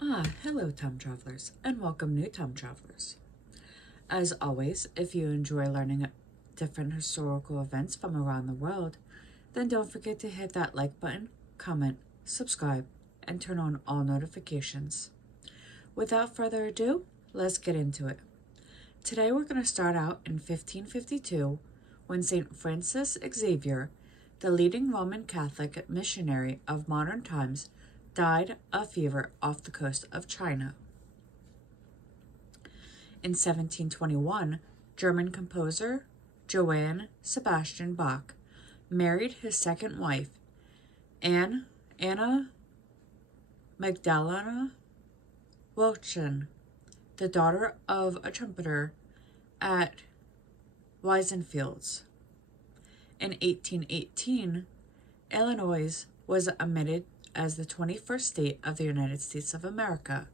Hello, time travelers, and welcome, new time travelers. As always, if you enjoy learning different historical events from around the world, then don't forget to hit that like button, comment, subscribe, and turn on all notifications. Without further ado, let's get into it. Today we're going to start out in 1552 when St. Francis Xavier, the leading Roman Catholic missionary of modern times, died of fever off the coast of China. In 1721, German composer Johann Sebastian Bach married his second wife, Anna Magdalena Wilchen, the daughter of a trumpeter at Weissenfields. In 1818, Illinois was admitted as the 21st state of the United States of America.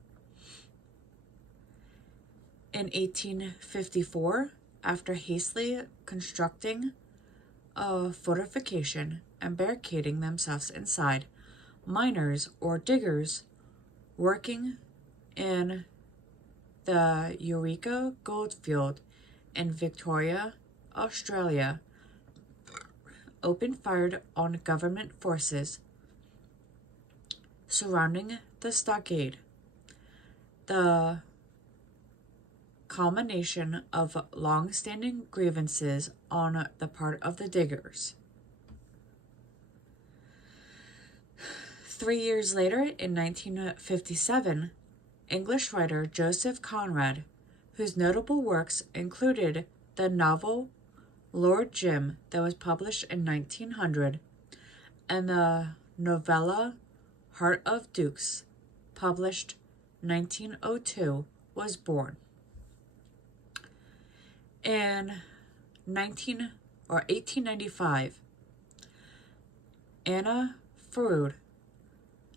In 1854, after hastily constructing a fortification and barricading themselves inside, miners or diggers working in the Eureka Goldfield in Victoria, Australia, opened fire on government forces surrounding the stockade, the culmination of long-standing grievances on the part of the diggers. 3 years later, in 1957, English writer Joseph Conrad, whose notable works included the novel Lord Jim that was published in 1900 and the novella Heart of Dukes, published 1902, was born. In 1895, Anna Freud,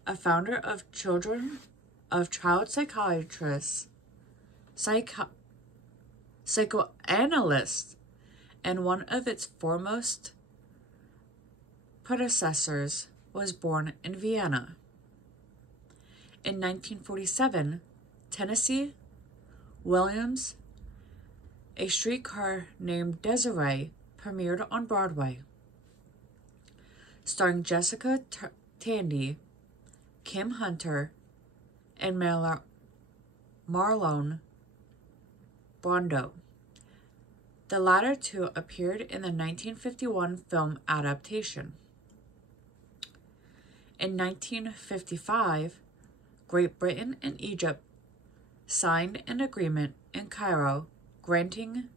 a founder of child psychiatrists, psychoanalyst, and one of its foremost predecessors, was born in Vienna. In 1947, Tennessee Williams' A Streetcar Named Desiree premiered on Broadway, starring Jessica Tandy, Kim Hunter, and Marlon Brando. The latter two appeared in the 1951 film adaptation. In 1955, Great Britain and Egypt signed an agreement in Cairo granting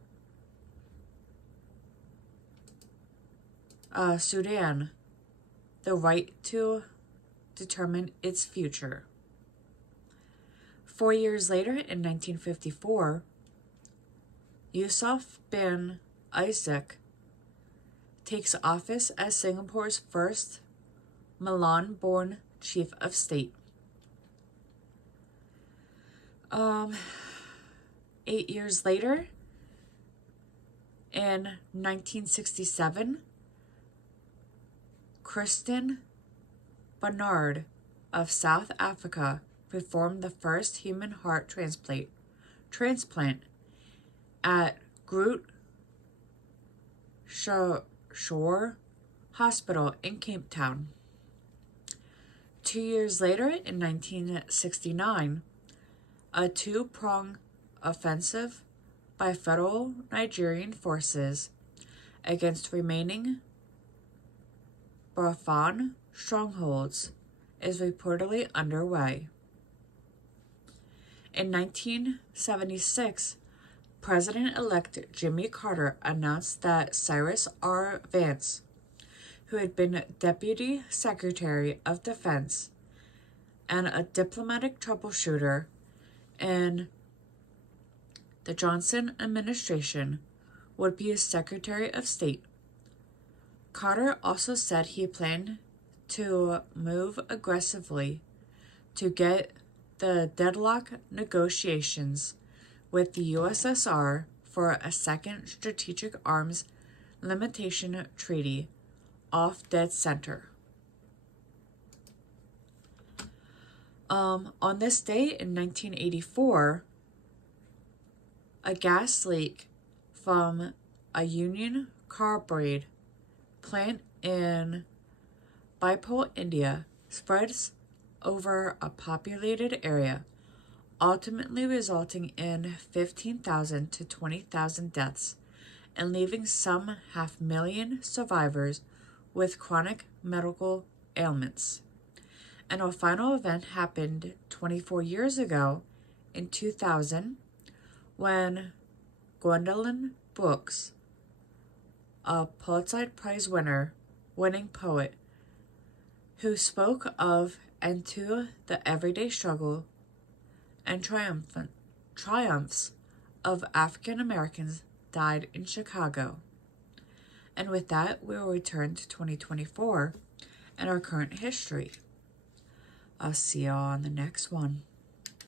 Sudan the right to determine its future. 4 years later, in 1954, Yusof bin Isaac takes office as Singapore's first Malay-born chief of state. 8 years later, in 1967, Kristen Barnard of South Africa performed the first human heart transplant at Groote Schuur Hospital in Cape Town. 2 years later, in 1969, a two-pronged offensive by federal Nigerian forces against remaining Biafran strongholds is reportedly underway. In 1976, President-elect Jimmy Carter announced that Cyrus R. Vance, who had been Deputy Secretary of Defense and a diplomatic troubleshooter in the Johnson administration, would be his Secretary of State. Carter also said he planned to move aggressively to get the deadlock negotiations with the USSR for a second Strategic Arms Limitation Treaty off dead center. On this day in 1984, a gas leak from a Union Carbide plant in Bipol, India, spreads over a populated area, ultimately resulting in 15,000 to 20,000 deaths and leaving some 500,000 survivors with chronic medical ailments. And our final event happened 24 years ago in 2000 when Gwendolyn Brooks, a Pulitzer Prize winning poet, who spoke of and to the everyday struggle and triumphs of African Americans, died in Chicago. And with that, we will return to 2024 and our current history. I'll see y'all on the next one.